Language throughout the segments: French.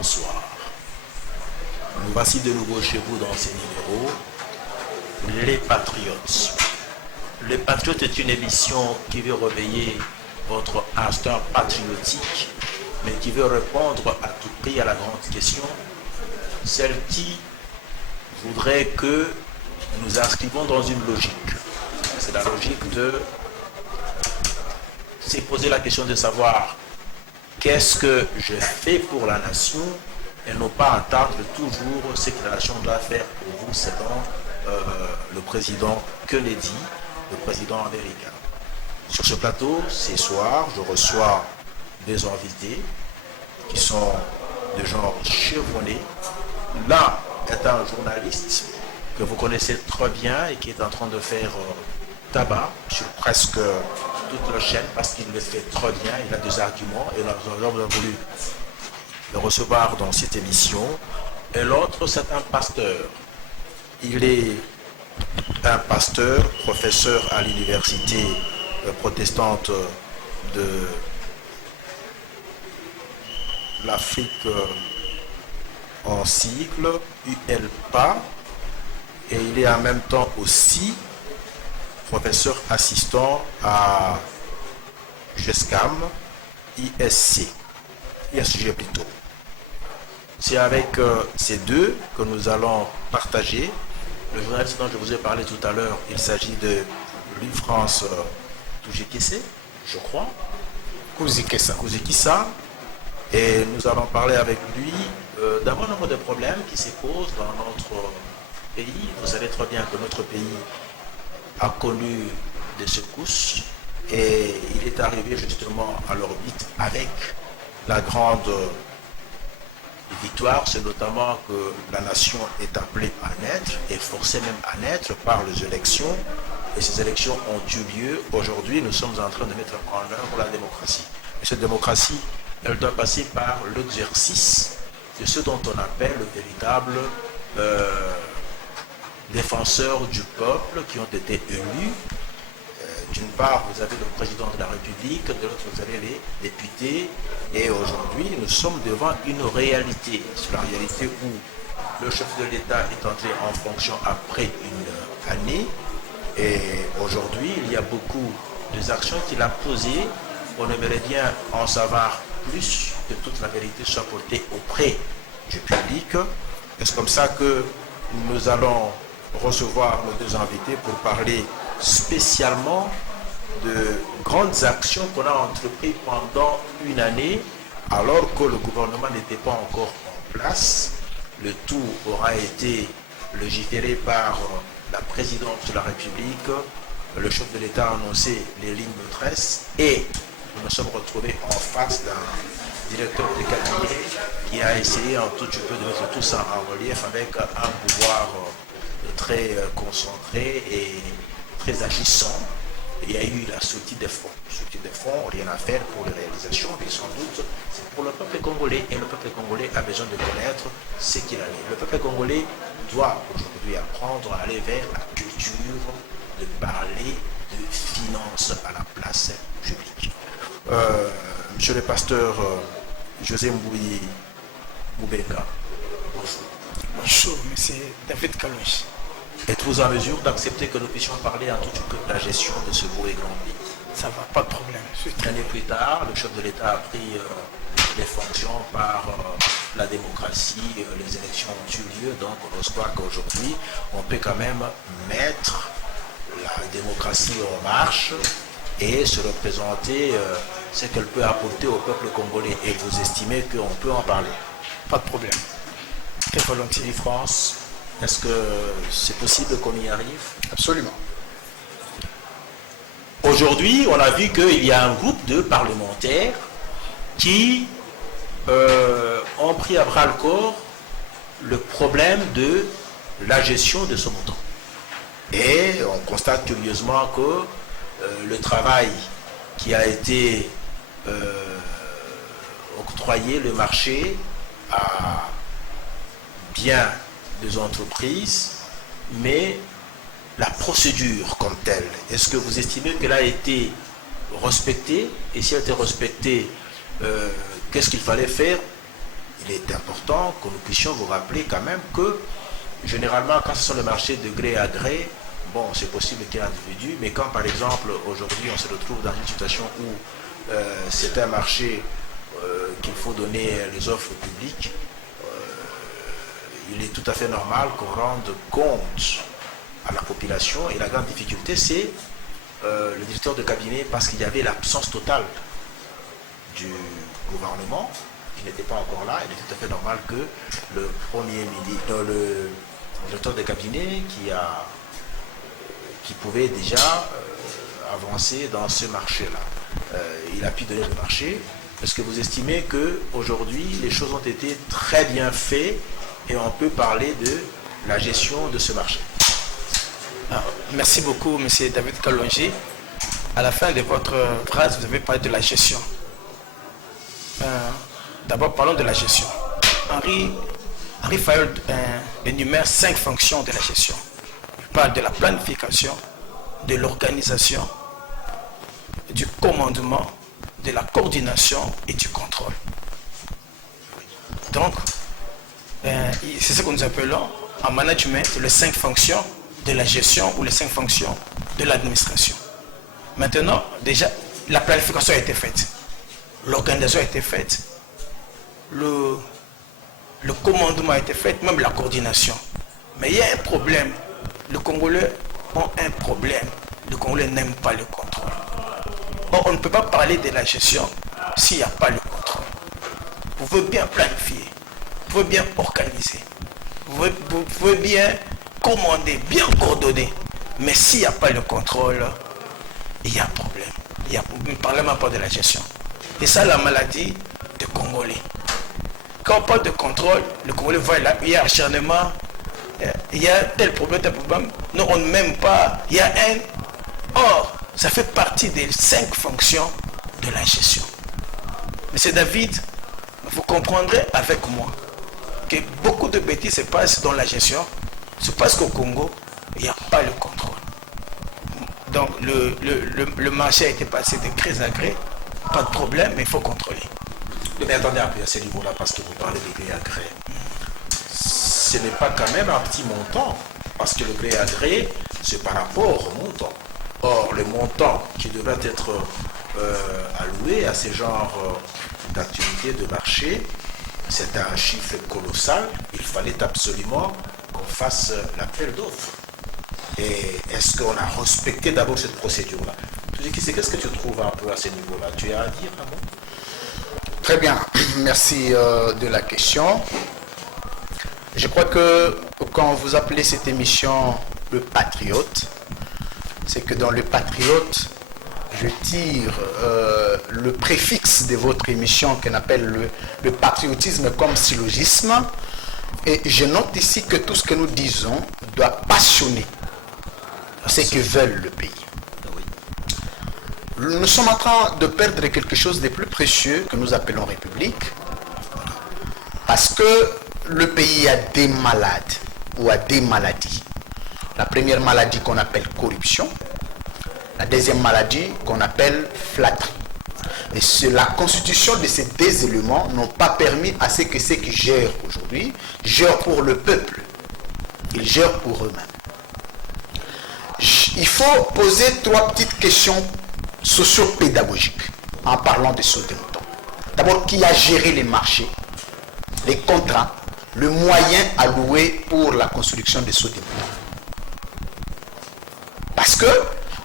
bonsoir. Nous voici de nouveau chez vous dans ces numéros, Les Patriotes. Les Patriotes est une émission qui veut réveiller votre instinct patriotique, mais qui veut répondre à tout prix à la grande question, celle qui voudrait que nous inscrivons dans une logique. C'est la logique de se poser la question de savoir qu'est-ce que je fais pour la nation et non pas attendre toujours ce que la nation doit faire pour vous selon le président Kennedy, le président américain. Sur ce plateau, ce soir, je reçois des invités qui sont de genre chevronné. L'un est un journaliste que vous connaissez très bien et qui est en train de faire tabac sur presque toute la chaîne parce qu'il le fait très bien, il a des arguments et nous avons voulu le recevoir dans cette émission. Et l'autre, c'est un pasteur. Il est un pasteur, professeur à l'université protestante de l'Afrique en sigle, ULPA, et il est en même temps aussi professeur assistant à GESCAM, ISG plutôt. C'est avec ces deux que nous allons partager. Le journaliste dont je vous ai parlé tout à l'heure, il s'agit de Louis-France Toujekese, je crois. Kouzikissa. Et nous allons parler avec lui d'un bon nombre de problèmes qui se posent dans notre pays. Vous savez très bien que notre pays a connu des secousses et il est arrivé justement à l'orbite avec la grande victoire. C'est notamment que la nation est appelée à naître et forcée même à naître par les élections, et ces élections ont eu lieu. Aujourd'hui, nous sommes en train de mettre en œuvre la démocratie. Et cette démocratie, elle doit passer par l'exercice de ce dont on appelle le véritable défenseurs du peuple qui ont été élus. D'une part, vous avez le président de la République, de l'autre, vous avez les députés. Et aujourd'hui, nous sommes devant une réalité. C'est la réalité où le chef de l'État est entré en fonction après une année. Et aujourd'hui, il y a beaucoup d'actions qu'il a posées. On aimerait bien en savoir plus, que toute la vérité soit portée auprès du public. Et c'est comme ça que nous allons recevoir nos deux invités pour parler spécialement de grandes actions qu'on a entreprises pendant une année alors que le gouvernement n'était pas encore en place. Le tout aura été légiféré par la présidente de la République. Le chef de l'État a annoncé les lignes maîtresses et nous nous sommes retrouvés en face d'un directeur de cabinet qui a essayé en tout petit peu de mettre tout ça en relief avec un pouvoir très concentré et très agissant. Il y a eu la sortie des fonds. Sortie des fonds, rien à faire pour les réalisations, mais sans doute c'est pour le peuple congolais. Et le peuple congolais a besoin de connaître ce qu'il en est. Le peuple congolais doit aujourd'hui apprendre à aller vers la culture de parler de finances à la place publique. Monsieur le pasteur José Mbouyi Moubenga, bonjour. Bonjour, monsieur David Kalonji. Êtes-vous en mesure d'accepter que nous puissions parler un tout petit peu de la gestion de ce beau et grand pays? Ça va, pas de problème. Une année plus tard, le chef de l'État a pris les fonctions par la démocratie, les élections ont eu lieu, donc on croit qu'aujourd'hui, on peut quand même mettre la démocratie en marche et se représenter ce qu'elle peut apporter au peuple congolais. Et vous estimez qu'on peut en parler? Pas de problème. Très volontiers. France, est-ce que c'est possible qu'on y arrive? Absolument. Aujourd'hui, on a vu qu'il y a un groupe de parlementaires qui ont pris à bras le corps le problème de la gestion de ce montant. Et on constate curieusement que le travail qui a été octroyé, le marché, a bien des entreprises, mais la procédure comme telle, est-ce que vous estimez qu'elle a été respectée? Et si elle était respectée, qu'est-ce qu'il fallait faire il est important que nous puissions vous rappeler quand même que généralement, quand ce sont les marchés de gré à gré, bon, c'est possible qu'il y ait un individu, mais quand par exemple, aujourd'hui, on se retrouve dans une situation où c'est un marché qu'il faut donner les offres publiques, il est tout à fait normal qu'on rende compte à la population. Et la grande difficulté, c'est le directeur de cabinet, parce qu'il y avait l'absence totale du gouvernement, qui n'était pas encore là. Il est tout à fait normal que le premier ministre, le directeur de cabinet qui pouvait déjà avancer dans ce marché-là. Il a pu donner le marché. Est-ce que vous estimez qu'aujourd'hui, les choses ont été très bien faites et on peut parler de la gestion de ce marché? Merci beaucoup, M. David Kalonji. À la fin de votre phrase, vous avez parlé de la gestion. D'abord, parlons de la gestion. Henri Fayol énumère 5 fonctions de la gestion. Il parle de la planification, de l'organisation, du commandement, de la coordination et du contrôle. Donc, c'est ce que nous appelons en management les 5 fonctions de la gestion ou les 5 fonctions de l'administration. Maintenant, déjà, la planification a été faite, l'organisation a été faite, le commandement a été fait, même la coordination. Mais il y a un problème. Les Congolais ont un problème. Les Congolais n'aiment pas le contrôle. Or, on ne peut pas parler de la gestion s'il n'y a pas le contrôle. Vous pouvez bien planifier, vous pouvez bien organiser, vous pouvez bien commander, bien coordonner. Mais s'il n'y a pas le contrôle, il y a un problème. Ne parlez même pas de la gestion. Et ça, la maladie des Congolais. Quand on parle de contrôle, le Congolais voit là, il y a acharnement, il y a tel problème. Non, on ne m'aime pas. Il y a un. Or, ça fait partie des 5 fonctions de la gestion. Monsieur David, vous comprendrez avec moi que beaucoup de bêtises se passent dans la gestion. C'est parce qu'au Congo, il n'y a pas le contrôle. Donc, le marché a été passé de gré à gré. Pas de problème, mais il faut contrôler. Mais attendez un peu à ce niveau-là, parce que vous parlez de gré à gré. Ce n'est pas quand même un petit montant, parce que le gré à gré, c'est par rapport au montant. Or, le montant qui devrait être alloué à ce genre d'activité de marché, c'est un chiffre colossal. Il fallait absolument qu'on fasse l'appel d'offres. Et est-ce qu'on a respecté d'abord cette procédure-là? Qu'est-ce que tu trouves un peu à ce niveau-là? Tu as à dire un mot? Très bien, merci de la question. Je crois que quand vous appelez cette émission le Patriote, c'est que dans le Patriote, je tire le préfixe de votre émission qu'on appelle le patriotisme comme syllogisme. Et je note ici que tout ce que nous disons doit passionner ceux qui veulent le pays. Nous sommes en train de perdre quelque chose de plus précieux que nous appelons République, parce que le pays a des malades ou a des maladies. La première maladie qu'on appelle corruption, la deuxième maladie qu'on appelle flatterie. Et la constitution de ces 2 éléments n'ont pas permis à ceux qui gèrent aujourd'hui, gèrent pour le peuple. Ils gèrent pour eux-mêmes. Il faut poser 3 petites questions socio-pédagogiques en parlant de saut de mouton. D'abord, qui a géré les marchés, les contrats, le moyen alloué pour la construction des sauts de mouton? Parce que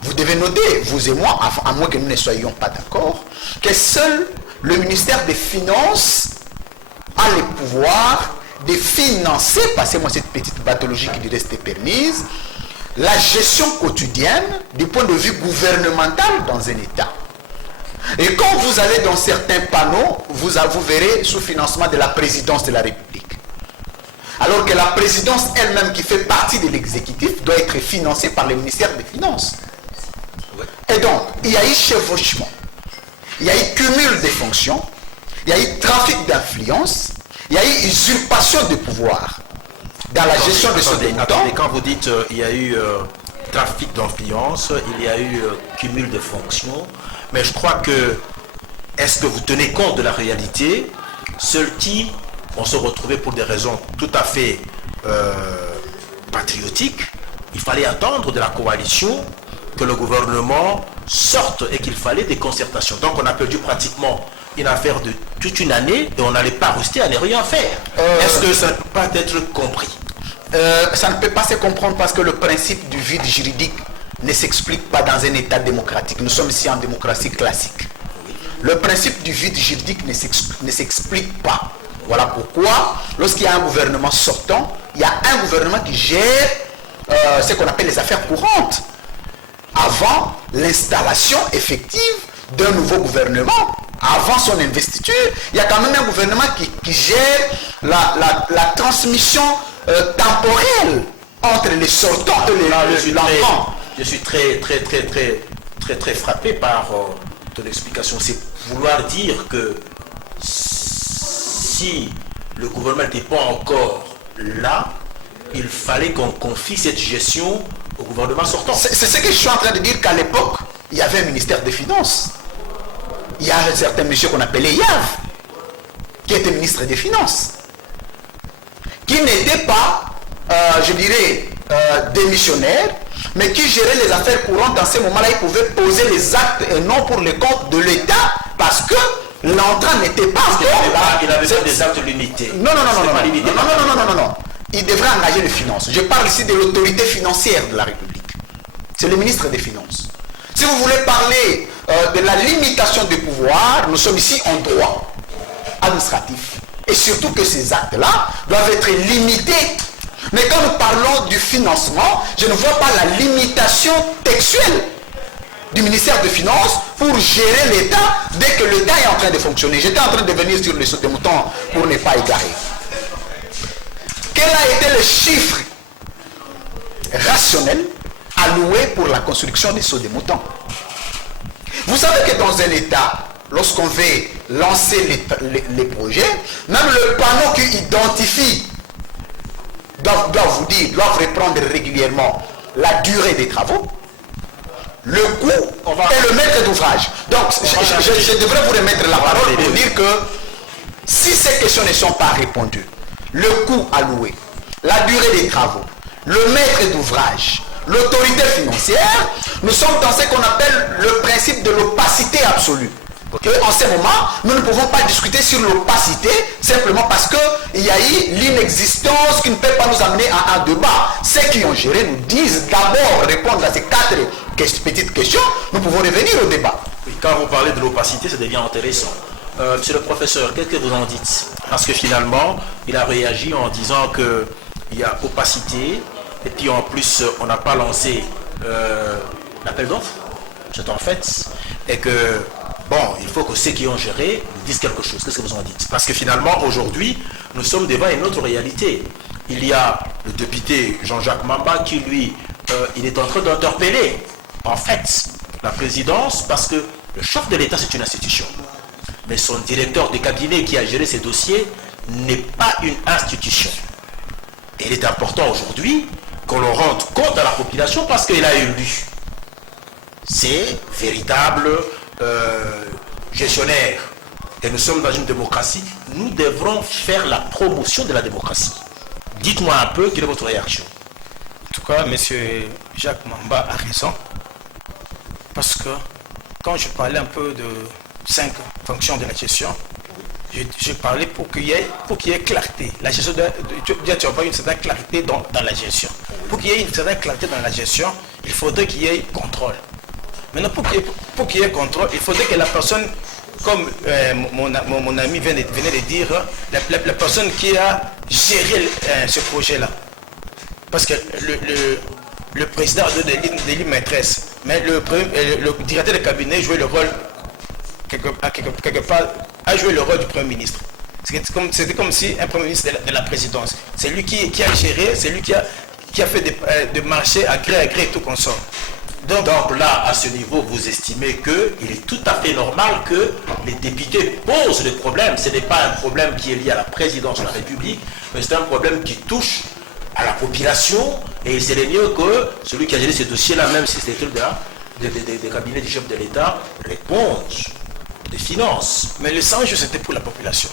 vous devez noter, vous et moi, à moins que nous ne soyons pas d'accord, que seul le ministère des Finances a le pouvoir de financer, passez-moi cette petite pathologie qui lui reste permise, la gestion quotidienne du point de vue gouvernemental dans un État. Et quand vous allez dans certains panneaux, vous verrez sous financement de la présidence de la République. Alors que la présidence elle-même, qui fait partie de l'exécutif, doit être financée par le ministère des Finances. Et donc, il y a eu chevauchement, il y a eu cumul des fonctions, il y a eu trafic d'influence, il y a eu usurpation de pouvoir dans la gestion de ce temps. Et quand vous dites il y a eu trafic d'influence, il y a eu cumul de fonctions, mais je crois que, est-ce que vous tenez compte de la réalité? Ceux qui on se retrouvait pour des raisons tout à fait patriotiques. Il fallait attendre de la coalition que le gouvernement sorte et qu'il fallait des concertations. Donc on a perdu pratiquement une affaire de toute une année et on n'allait pas rester à ne rien faire. Est-ce que ça ne peut pas être compris? Ça ne peut pas se comprendre parce que le principe du vide juridique ne s'explique pas dans un État démocratique. Nous sommes ici en démocratie classique. Le principe du vide juridique ne s'explique pas. Voilà pourquoi, lorsqu'il y a un gouvernement sortant, il y a un gouvernement qui gère ce qu'on appelle les affaires courantes. Avant l'installation effective d'un nouveau gouvernement, avant son investiture, il y a quand même un gouvernement qui gère la transmission temporelle entre les sortants et l'enfant. Je suis très frappé par ton explication. C'est vouloir dire que si le gouvernement n'était pas encore là, il fallait qu'on confie cette gestion au gouvernement sortant. C'est ce que je suis en train de dire, qu'à l'époque, il y avait un ministère des Finances. Il y a un certain monsieur qu'on appelait Yav, qui était ministre des Finances, qui n'était pas, je dirais, démissionnaire, mais qui gérait les affaires courantes. Dans ces moments-là, il pouvait poser les actes et non pour le compte de l'État, parce que l'entrant n'était pas encore là. Il avait fait des actes limités. Non. Il devrait engager les finances. Je parle ici de l'autorité financière de la République. C'est le ministre des Finances. Si vous voulez parler de la limitation des pouvoirs, nous sommes ici en droit administratif. Et surtout que ces actes-là doivent être limités. Mais quand nous parlons du financement, je ne vois pas la limitation textuelle du ministère des Finances pour gérer l'État dès que l'État est en train de fonctionner. J'étais en train de venir sur les sauts de mouton pour ne pas égarer. Quel a été le chiffre rationnel alloué pour la construction des sauts de moutons? Vous savez que dans un État, lorsqu'on veut lancer les projets, même le panneau qui identifie doivent reprendre régulièrement la durée des travaux, le coût et le maître d'ouvrage. Donc, je devrais vous remettre la parole pour dire que si ces questions ne sont pas répondues, le coût alloué, la durée des travaux, le maître d'ouvrage, l'autorité financière, nous sommes dans ce qu'on appelle le principe de l'opacité absolue. Et en ce moment, nous ne pouvons pas discuter sur l'opacité simplement parce qu'il y a eu l'inexistence qui ne peut pas nous amener à un débat. Ceux qui ont géré nous disent d'abord répondre à ces 4 petites questions, nous pouvons revenir au débat. Oui, quand vous parlez de l'opacité, ça devient intéressant. Monsieur le professeur, qu'est-ce que vous en dites? Parce que finalement, il a réagi en disant qu'il y a opacité, et puis en plus, on n'a pas lancé l'appel d'offres, c'est en fait, et que, bon, il faut que ceux qui ont géré nous disent quelque chose. Qu'est-ce que vous en dites? Parce que finalement, aujourd'hui, nous sommes devant une autre réalité. Il y a le député Jean-Jacques Mamba qui, lui, il est en train d'interpeller, en fait, la présidence, parce que le chef de l'État, c'est une institution. Mais son directeur de cabinet qui a géré ces dossiers n'est pas une institution. Et il est important aujourd'hui qu'on le rende compte à la population parce qu'il a élu. C'est véritable gestionnaire. Et nous sommes dans une démocratie. Nous devrons faire la promotion de la démocratie. Dites-moi un peu, quelle est votre réaction? En tout cas, M. Jacques Mamba a raison. Parce que quand je parlais un peu de 5 fonctions de la gestion, je parlais pour qu'il y ait clarté. La gestion tu as une certaine clarté dans la gestion. Pour qu'il y ait une certaine clarté dans la gestion, il faudrait qu'il y ait contrôle. Maintenant, pour qu'il y ait contrôle, il faudrait que la personne, comme mon ami venait de dire, la personne qui a géré ce projet-là. Parce que le président de l'île maîtresse, mais le directeur de cabinet jouait le rôle, quelque part, a joué le rôle du Premier ministre. C'était comme si un Premier ministre de la présidence. C'est lui qui a géré, c'est lui qui a fait des marchés à gré et tout consort. Donc là, à ce niveau, vous estimez qu'il est tout à fait normal que les députés posent le problème. Ce n'est pas un problème qui est lié à la présidence de la République, mais c'est un problème qui touche à la population. Et c'est mieux que celui qui a géré ces dossiers-là, même si c'était des cabinets du chef de l'État, réponde des finances. Mais le 100 jours, c'était pour la population.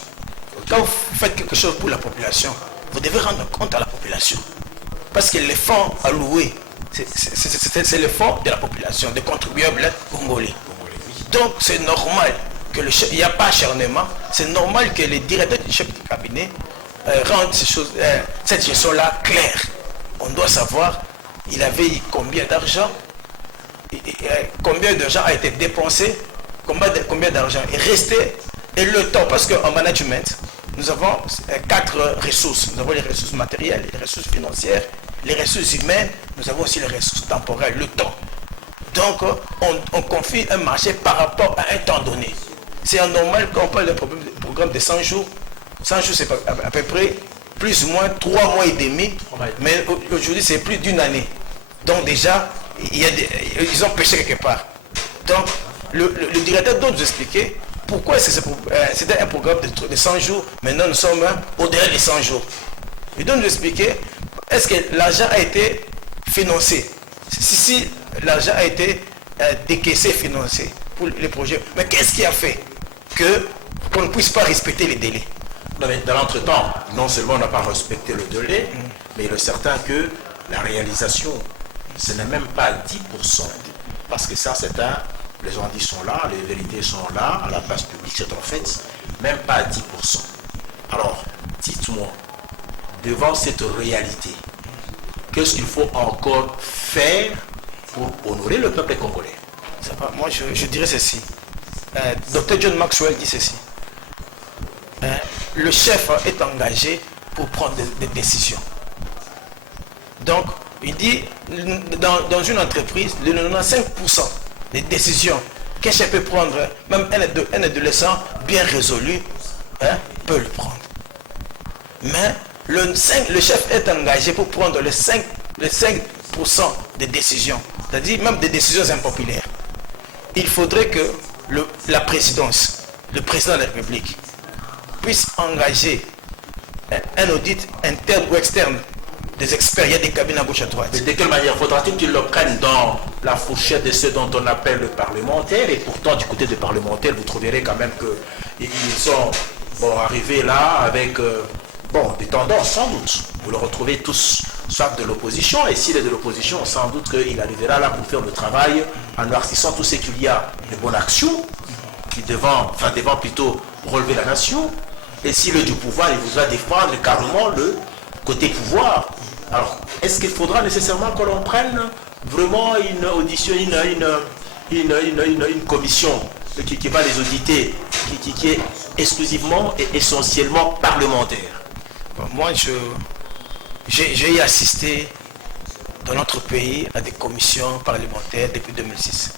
Quand vous faites quelque chose pour la population, vous devez rendre compte à la population. Parce que les fonds alloués, c'est le fonds de la population, des contribuables congolais. Donc c'est normal que il n'y a pas acharnement, c'est normal que les directeurs du chef du cabinet rendent cette gestion-là claire. On doit savoir, il avait eu combien d'argent, combien d'argent a été dépensé, combien d'argent est resté, et le temps, parce qu'en management, nous avons 4 ressources. Nous avons les ressources matérielles, les ressources financières, les ressources humaines, nous avons aussi les ressources temporelles, le temps. Donc, on confie un marché par rapport à un temps donné. C'est anormal quand on parle d'un programme de 100 jours. 100 jours, c'est à peu près plus ou moins 3 mois et demi. Mais aujourd'hui, c'est plus d'une année. Donc déjà, ils ont pêché quelque part. Donc, le directeur doit nous expliquer pourquoi c'était un programme de 100 jours. Maintenant, nous sommes au-delà des 100 jours. Il doit nous expliquer, est-ce que l'argent a été financé? Si l'argent a été décaissé, financé pour les projets, mais qu'est-ce qui a fait qu'on ne puisse pas respecter les délais? Dans l'entretemps, non seulement on n'a pas respecté le délai, mais il est certain que la réalisation, ce n'est même pas 10%. Parce que ça, les indices sont là, les vérités sont là, à la place publique, c'est en fait même pas 10%. Alors, dites-moi, devant cette réalité, qu'est-ce qu'il faut encore faire pour honorer le peuple congolais? Moi, je dirais ceci. Dr John Maxwell dit ceci. Le chef est engagé pour prendre des décisions. Donc, il dit, dans une entreprise, le 95% des décisions qu'un chef peut prendre, même un adolescent bien résolu, peut le prendre. Mais le chef est engagé pour prendre les 5% des décisions, c'est-à-dire même des décisions impopulaires. Il faudrait que la présidence, le président de la République, puisse engager un audit interne ou externe des experts. Il y a des cabinets à gauche à droite. Mais de quelle manière faudra-t-il qu'ils le prennent dans la fourchette de ce dont on appelle le parlementaire? Et pourtant, du côté des parlementaires, vous trouverez quand même qu'ils sont arrivés là avec des tendances, sans doute. Vous le retrouvez tous, soit de l'opposition, et s'il est de l'opposition, sans doute qu'il arrivera là pour faire le travail en noircissant tout ce qu'il y a de bonnes actions qui devant plutôt relever la nation. Et s'il est du pouvoir, il voudra défendre carrément le côté pouvoir. Alors, est-ce qu'il faudra nécessairement que l'on prenne vraiment une audition, une commission qui va les auditer, qui est exclusivement et essentiellement parlementaire? Moi, j'ai assisté dans notre pays à des commissions parlementaires depuis 2006.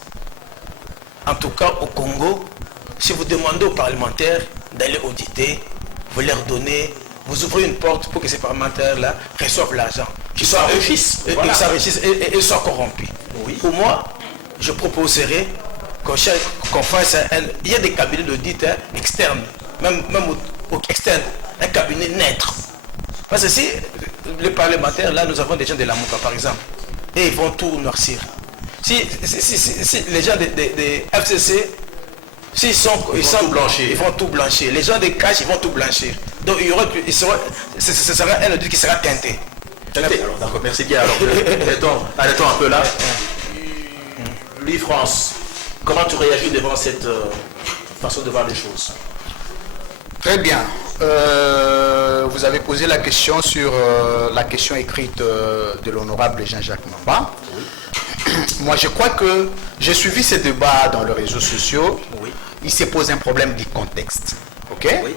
En tout cas, au Congo, si vous demandez aux parlementaires d'aller auditer, vous leur donnez, vous ouvrez une porte pour que ces parlementaires-là reçoivent l'argent, qu'ils s'enrichissent et soient corrompus. Oui. Pour moi, je proposerais qu'on fasse il y a des cabinets d'audit externes, même externes, un cabinet neutre. Parce que si les parlementaires, là, nous avons des gens de la Mouka, par exemple, et ils vont tout noircir. Si les gens des FCC, ils vont tout blanchir. Les gens des cash, ils vont tout blanchir. Donc, ce sera un audit qui sera teinté. Alors, d'accord, merci bien. Alors, arrêtons un peu là. Louis France, comment tu réagis devant cette façon de voir les choses? Très bien. Vous avez posé la question sur la question écrite de l'honorable Jean-Jacques Mamba. Oui. Moi, je crois que j'ai suivi ces débats dans les réseaux sociaux. Oui. Il se pose un problème du contexte. Ok? Oui.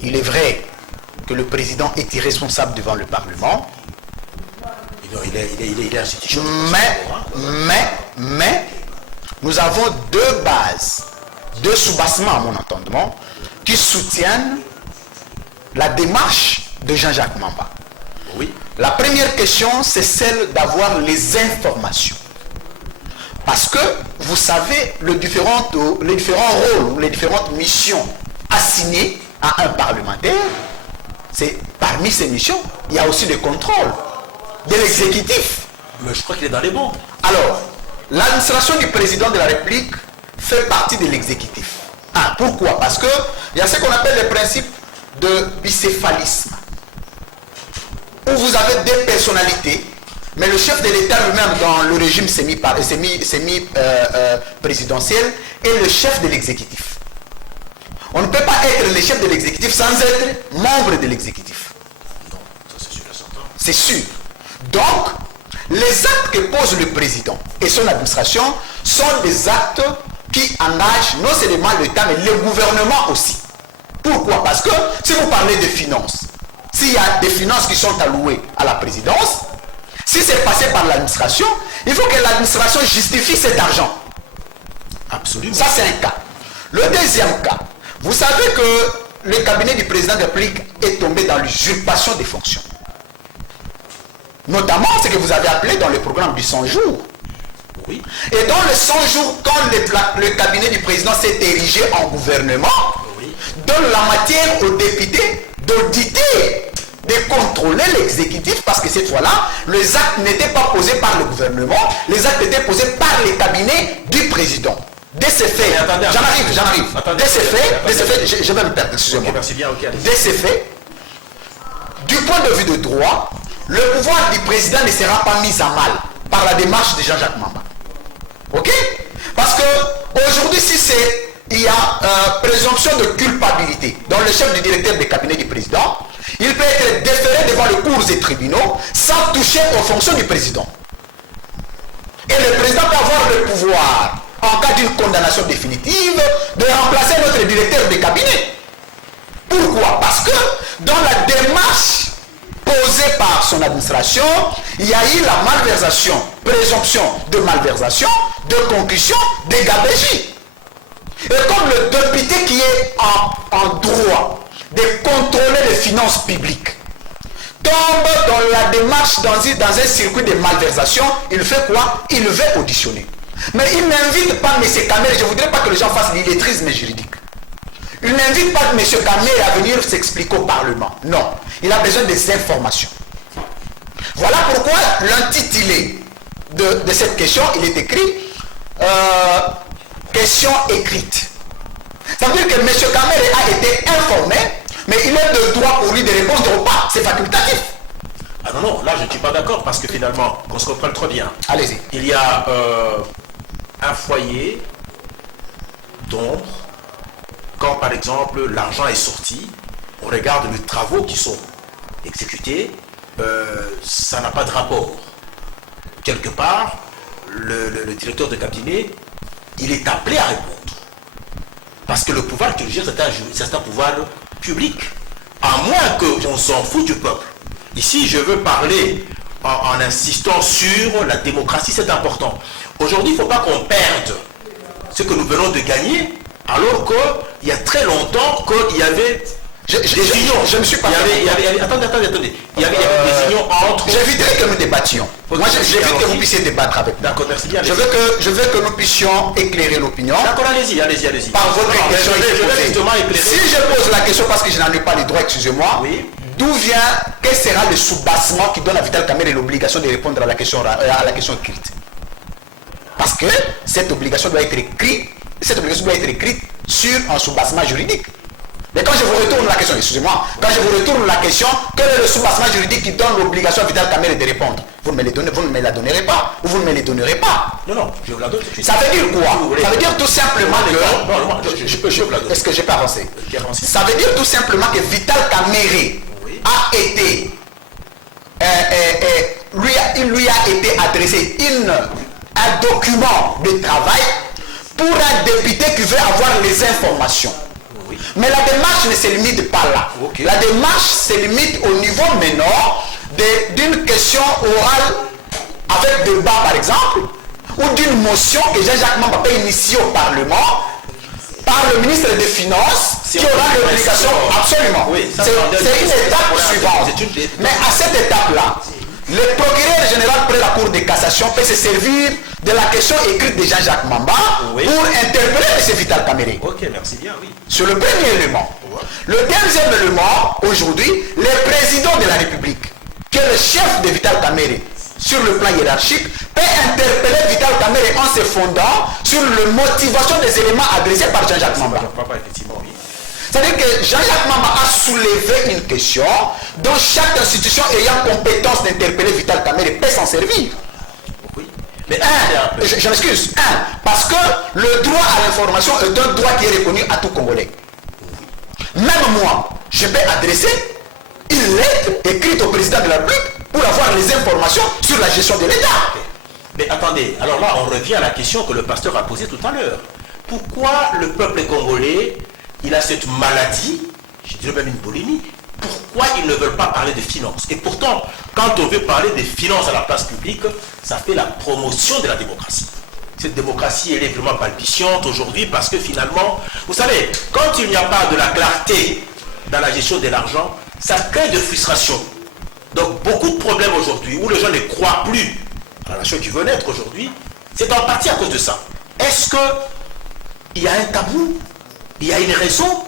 Il est vrai que le président est irresponsable devant le Parlement. Il est institutionnel. Mais, nous avons deux bases, deux sous-bassements à mon entendement, qui soutiennent la démarche de Jean-Jacques Mamba. Oui. La première question, c'est celle d'avoir les informations. Parce que, vous savez, les différents rôles, les différentes missions assignées à un parlementaire, c'est parmi ces missions, il y a aussi des contrôles de l'exécutif. Mais je crois qu'il est dans les bons. Alors, l'administration du président de la République fait partie de l'exécutif. Ah, pourquoi? Parce que il y a ce qu'on appelle le principe de bicéphalisme, où vous avez deux personnalités, mais le chef de l'État lui-même dans le régime semi-présidentiel est le chef de l'exécutif. On ne peut pas être le chef de l'exécutif sans être membre de l'exécutif. Non, ça c'est sûr et certain. C'est sûr. Donc, les actes que pose le président et son administration sont des actes qui engagent non seulement l'État, mais le gouvernement aussi. Pourquoi? Parce que si vous parlez de finances, s'il y a des finances qui sont allouées à la présidence, si c'est passé par l'administration, il faut que l'administration justifie cet argent. Absolument. Ça, c'est un cas. Le deuxième cas, vous savez que le cabinet du président de la République est tombé dans l'usurpation des fonctions. Notamment ce que vous avez appelé dans le programme du 100 jours. Oui. Et dans le 100 jours, quand le cabinet du président s'est érigé en gouvernement, Oui. donne la matière aux députés d'auditer, de contrôler l'exécutif, parce que cette fois-là, les actes n'étaient pas posés par le gouvernement, les actes étaient posés par les cabinets du président. De ces faits, Mais attendez, j'en arrive. attendez, De ces faits, attendez. je vais me perdre, excusez-moi. Ok, merci bien, ok, allez-y. De ces faits, du point de vue de droit, le pouvoir du président ne sera pas mis à mal par la démarche de Jean-Jacques Mamba. Ok? Parce que aujourd'hui, si il y a présomption de culpabilité dans le chef du directeur des cabinets du président, il peut être déféré devant les cours et tribunaux sans toucher aux fonctions du président. Et le président peut avoir le pouvoir, en cas d'une condamnation définitive, de remplacer notre directeur de cabinet. Pourquoi? Parce que dans la démarche posée par son administration, il y a eu la malversation, présomption de malversation, de concussion, de gabegie. Et comme le député qui est en droit de contrôler les finances publiques tombe dans la démarche, dans un circuit de malversation, il fait quoi? Il veut auditionner. Mais il n'invite pas M. Kamel, je ne voudrais pas que les gens fassent l'illettrisme juridique. Il n'invite pas M. Kamel à venir s'expliquer au Parlement. Non, il a besoin des informations. Voilà pourquoi l'intitulé de cette question, il est écrit question écrite. Ça veut dire que M. Kamel a été informé, mais il a le droit pour lui de répondre ou pas. C'est facultatif. Ah non, non, là je ne suis pas d'accord parce que finalement, qu'on se comprenne très bien. Allez-y. Il y a un foyer d'ombre. Quand par exemple l'argent est sorti, on regarde les travaux qui sont exécutés, ça n'a pas de rapport. Quelque part, le directeur de cabinet, il est appelé à répondre. Parce que le pouvoir qu'il gère, c'est un pouvoir public. À moins qu'on s'en fout du peuple. Ici, je veux parler en insistant sur la démocratie, c'est important. Aujourd'hui, il ne faut pas qu'on perde ce que nous venons de gagner, alors qu'il y a très longtemps qu'il y avait des unions. Je ne suis pas... Attendez. Il y avait des unions entre... J'éviterai que nous débattions. Moi, j'évite que vous puissiez débattre avec moi. D'accord, merci bien. Je veux que nous puissions éclairer l'opinion. D'accord, allez-y. Par votre question. Je vais justement éclairer. Si je pose la question parce que je n'en ai pas les droits, excusez-moi, Oui. d'où vient, quel sera le soubassement qui donne à Vital Kamerhe l'obligation de répondre à la question écrite? Parce que cette obligation doit être écrite sur un soubassement juridique. Mais quand je vous retourne la question, excusez-moi, quel est le soubassement juridique qui donne l'obligation à Vital Kamerhe de répondre? Vous ne me la donnerez pas, ou vous ne me les donnerez pas. Non, je vous la donne tout de suite. Ça veut dire quoi? Ça veut dire tout simplement que... Non, je vous la donne. Est-ce que je peux avancer? Ça veut dire tout simplement que Vital Kamerhe a été... il lui a été adressé un document de travail pour un député qui veut avoir les informations. Oui. Mais la démarche ne se limite pas là. Okay. La démarche se limite au niveau maintenant d'une question orale avec débat par exemple, ou d'une motion que Jean-Jacques Mamba peut initier au Parlement par le ministre des Finances qui aura l'obligation. Absolument. Oui, c'est une étape suivante. Mais à cette étape-là, le procureur général près la Cour de cassation peut se servir de la question écrite de Jean-Jacques Mamba pour interpeller M. Vital Kamerhe. Ok, merci bien, oui. Sur le premier élément. Le deuxième élément, aujourd'hui, le président de la République, qui est le chef de Vital Kamerhe, sur le plan hiérarchique, peut interpeller Vital Kamerhe en se fondant sur la motivation des éléments adressés par Jean-Jacques Mamba. C'est-à-dire que Jean-Jacques Mamba a soulevé une question dont chaque institution ayant compétence d'interpeller Vital Kamerhe peut s'en servir. Oui. Mais je m'excuse. Parce que le droit à l'information est un droit qui est reconnu à tout Congolais. Même moi, je peux adresser une lettre écrite au président de la République pour avoir les informations sur la gestion de l'État. Mais attendez, alors là, on revient à la question que le pasteur a posée tout à l'heure. Pourquoi le peuple congolais, il a cette maladie, je dirais même une boulimie, pourquoi ils ne veulent pas parler de finances? Et pourtant, quand on veut parler des finances à la place publique, ça fait la promotion de la démocratie. Cette démocratie, elle est vraiment balbutiante aujourd'hui parce que finalement, vous savez, quand il n'y a pas de la clarté dans la gestion de l'argent, ça crée de frustration. Donc beaucoup de problèmes aujourd'hui où les gens ne croient plus à la nation qui veut naître aujourd'hui, c'est en partie à cause de ça. Est-ce qu'il y a un tabou? Il y a une raison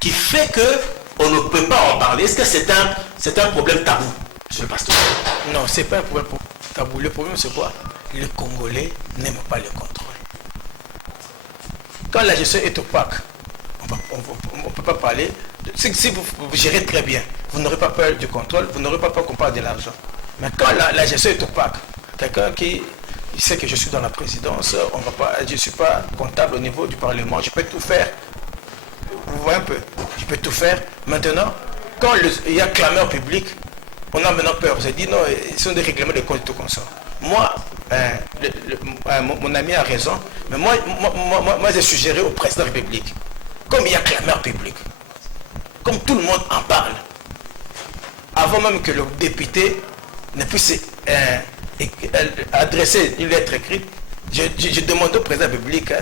qui fait qu'on ne peut pas en parler? Est-ce que c'est un problème tabou, monsieur le pasteur? Non, ce n'est pas un problème tabou. Le problème, c'est quoi? Les Congolais n'aiment pas le contrôle. Quand la gestion est opaque, on ne peut pas parler. Si vous gérez très bien, vous n'aurez pas peur du contrôle, vous n'aurez pas peur qu'on parle de l'argent. Mais quand la gestion est opaque, quelqu'un qui sait que je suis dans la présidence, je ne suis pas comptable au niveau du Parlement, je peux tout faire. Vous voyez un peu, je peux tout faire. Maintenant, quand il y a clameur public, on a maintenant peur. Vous avez dit non, ils sont des règlements de compte tout comme ça. Moi, mon ami a raison, mais moi j'ai suggéré au président de la République, comme il y a clameur publique, comme tout le monde en parle, avant même que le député ne puisse adresser une lettre écrite, je demande au président de la République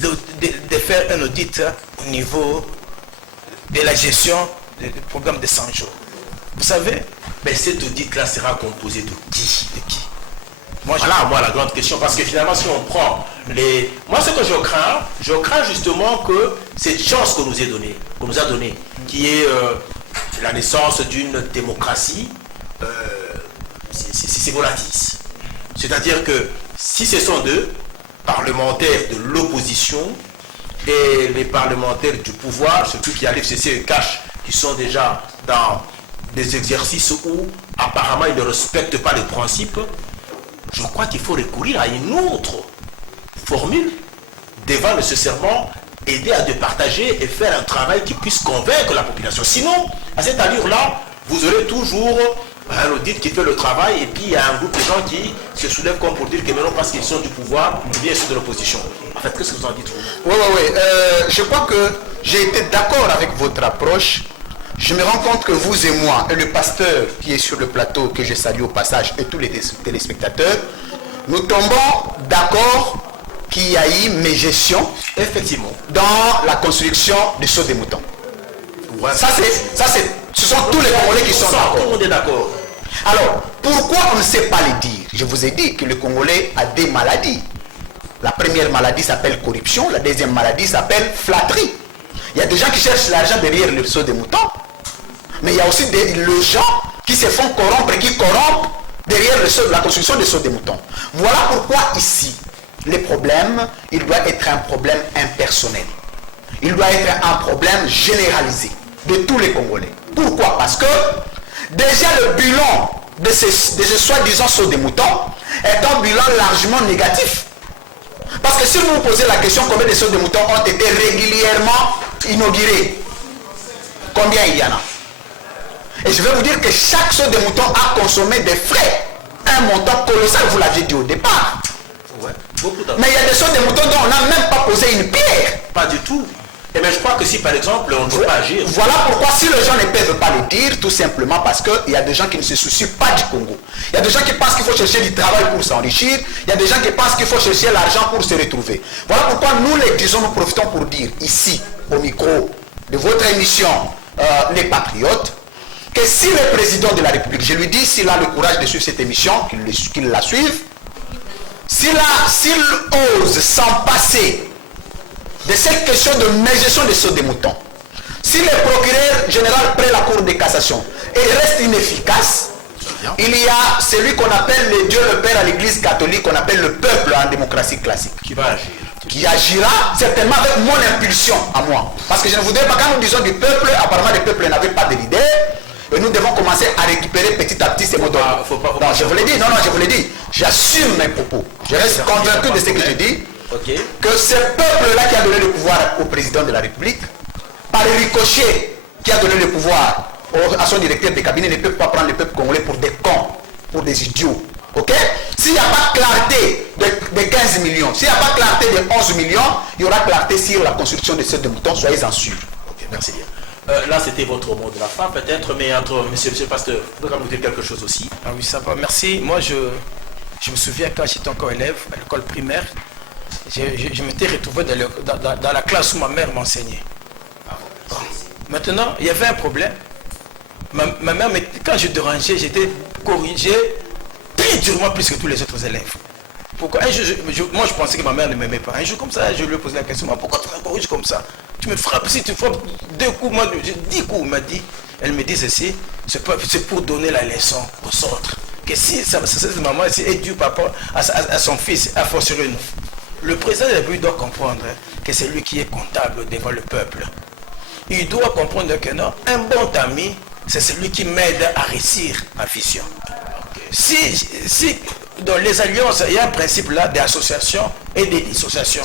de faire un audit au niveau de la gestion du programme de 100 jours. Vous savez, mais cet audit-là sera composé de qui? Moi, la grande question, parce que finalement, si on prend les... Moi, ce que je crains justement que cette chance qu'on nous a donnée, qui est la naissance d'une démocratie, c'est volatile. C'est-à-dire que si ce sont deux parlementaires de l'opposition et les parlementaires du pouvoir, surtout qui arrivent ceci et cache, qui sont déjà dans des exercices où apparemment ils ne respectent pas les principes, je crois qu'il faut recourir à une autre formule devant nécessairement aider à départager et faire un travail qui puisse convaincre la population. Sinon, à cette allure-là, vous aurez toujours un audit qui fait le travail et puis il y a un groupe de gens qui se soulèvent comme pour dire que maintenant parce qu'ils sont du pouvoir, ou bien ils sont de l'opposition. En fait, qu'est-ce que vous en dites, vous? Oui. Je crois que j'ai été d'accord avec votre approche. Je me rends compte que vous et moi, et le pasteur qui est sur le plateau, que je salue au passage, et tous les téléspectateurs, nous tombons d'accord qu'il y a eu mégestion, effectivement, dans la construction du saut des moutons. Ouais. Ce sont tous les Congolais qui sont d'accord. Tout le monde est d'accord. Alors, pourquoi on ne sait pas le dire? Je vous ai dit que le Congolais a des maladies. La première maladie s'appelle corruption, la deuxième maladie s'appelle flatterie. Il y a des gens qui cherchent l'argent derrière le saut des moutons. Mais il y a aussi les gens qui se font corrompre et qui corrompent derrière la construction des sauts des moutons. Voilà pourquoi ici, le problème, il doit être un problème impersonnel. Il doit être un problème généralisé de tous les Congolais. Pourquoi? Parce que déjà le bilan de ces soi-disant sauts des moutons est un bilan largement négatif. Parce que si vous vous posez la question combien de sauts de moutons ont été régulièrement inaugurés, combien il y en a? Et je vais vous dire que chaque saut de mouton a consommé des frais, un montant colossal, vous l'aviez dit au départ. Ouais, mais il y a des sauts de moutons dont on n'a même pas posé une pierre. Pas du tout. Et bien je crois que si par exemple on ne peut pas agir. Voilà pourquoi si les gens ne peuvent pas le dire, tout simplement parce qu'il y a des gens qui ne se soucient pas du Congo. Il y a des gens qui pensent qu'il faut chercher du travail pour s'enrichir. Il y a des gens qui pensent qu'il faut chercher l'argent pour se retrouver. Voilà pourquoi nous les disons, nous profitons pour dire ici, au micro de votre émission Les Patriotes, que si le président de la République, je lui dis s'il a le courage de suivre cette émission, qu'il la suive, s'il ose s'en passer de cette question de mégestion des sauts des moutons, si le procureur général prend la Cour de cassation et reste inefficace, bien. Il y a celui qu'on appelle le Dieu le Père à l'église catholique, qu'on appelle le peuple en démocratie classique. Qui va agir. Qui agira certainement avec mon impulsion à moi. Parce que je ne voudrais pas, quand nous disons du peuple, apparemment le peuple n'avait pas de leader. Et nous devons commencer à récupérer petit à petit ces mots d'ordre. Non, je vous l'ai dit, non, je vous l'ai dit. J'assume mes propos. Je reste convaincu de ce que je dis. Okay. Que ce peuple-là qui a donné le pouvoir au président de la République, par ricochet, qui a donné le pouvoir à son directeur de cabinet, ne peut pas prendre le peuple congolais pour des cons, pour des idiots. Ok? S'il n'y a pas de clarté de 15 millions, s'il n'y a pas de clarté de 11 millions, il y aura clarté sur la construction de ces deux moutons, soyez-en sûrs. Ok, merci bien. Là, c'était votre mot de la fin, peut-être, mais entre monsieur le pasteur, vous pouvez nous dire quelque chose aussi. Ah oui, ça va, merci. Moi, je me souviens quand j'étais encore élève à l'école primaire, je m'étais retrouvé dans la classe où ma mère m'enseignait. Bon. Maintenant, il y avait un problème. Ma mère, quand je dérangeais, j'étais corrigé très durement plus que tous les autres élèves. Pourquoi un jour, moi je pensais que ma mère ne m'aimait pas. Un jour comme ça, je lui ai posé la question, pourquoi tu me corriges comme ça? Tu me frappes, si tu frappes 2 coups, moi j'ai 10 coups, elle me dit ceci, c'est pour donner la leçon aux autres. Que si cette maman est due papa à son fils, à fortiori nous. Le président de la République doit comprendre que c'est lui qui est comptable devant le peuple. Il doit comprendre que non, un bon ami, c'est celui qui m'aide à réussir ma vision. Si dans les alliances, il y a un principe là d'association et de dissociation.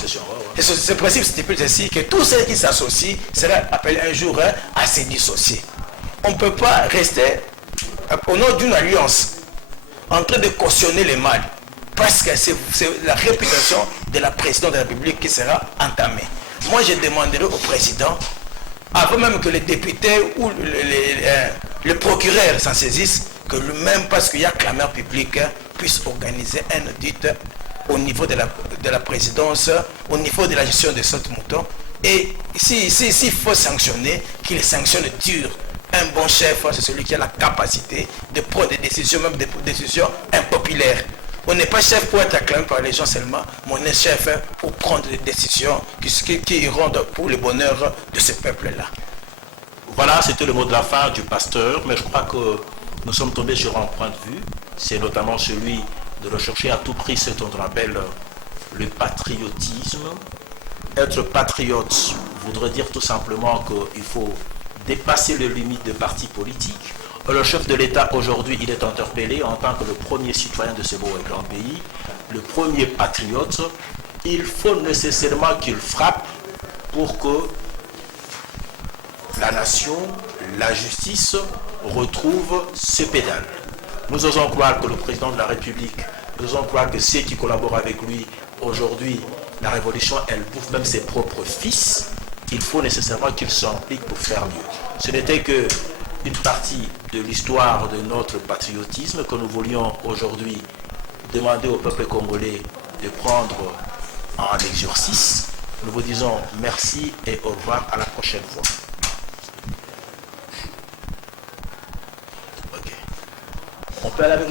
Et ce principe stipule ceci, que tous ceux qui s'associent seraient appelés un jour à se dissocier. On ne peut pas rester au nom d'une alliance en train de cautionner le mal, parce que c'est la réputation de la présidente de la République qui sera entamée. Moi, je demanderai au président, avant même que les députés ou le procureur s'en saisissent, que lui-même, parce qu'il y a clameur publique, puisse organiser un audit au niveau de la présidence, au niveau de la gestion de ce mouton. Et s'il faut sanctionner, qu'il sanctionne dur. Un bon chef, c'est celui qui a la capacité de prendre des décisions, même des décisions impopulaires. On n'est pas chef pour être acclamé par les gens seulement, mais on est chef pour prendre des décisions qui rendent pour le bonheur de ce peuple-là. Voilà, c'était le mot de la fin du pasteur, mais je crois que nous sommes tombés sur un point de vue, c'est notamment celui de rechercher à tout prix ce dont on appelle le patriotisme. Être patriote voudrait dire tout simplement qu'il faut dépasser les limites de partis politiques. Le chef de l'État aujourd'hui, il est interpellé en tant que le premier citoyen de ce beau et grand pays, le premier patriote. Il faut nécessairement qu'il frappe pour que la nation, la justice retrouve ses pédales. Nous osons croire que le président de la République, nous osons croire que ceux qui collaborent avec lui aujourd'hui, la révolution, elle bouffe même ses propres fils. Il faut nécessairement qu'il s'implique pour faire mieux. Ce n'était que une partie de l'histoire de notre patriotisme que nous voulions aujourd'hui demander au peuple congolais de prendre en exercice. Nous vous disons merci et au revoir, à la prochaine fois. Okay. On peut aller avec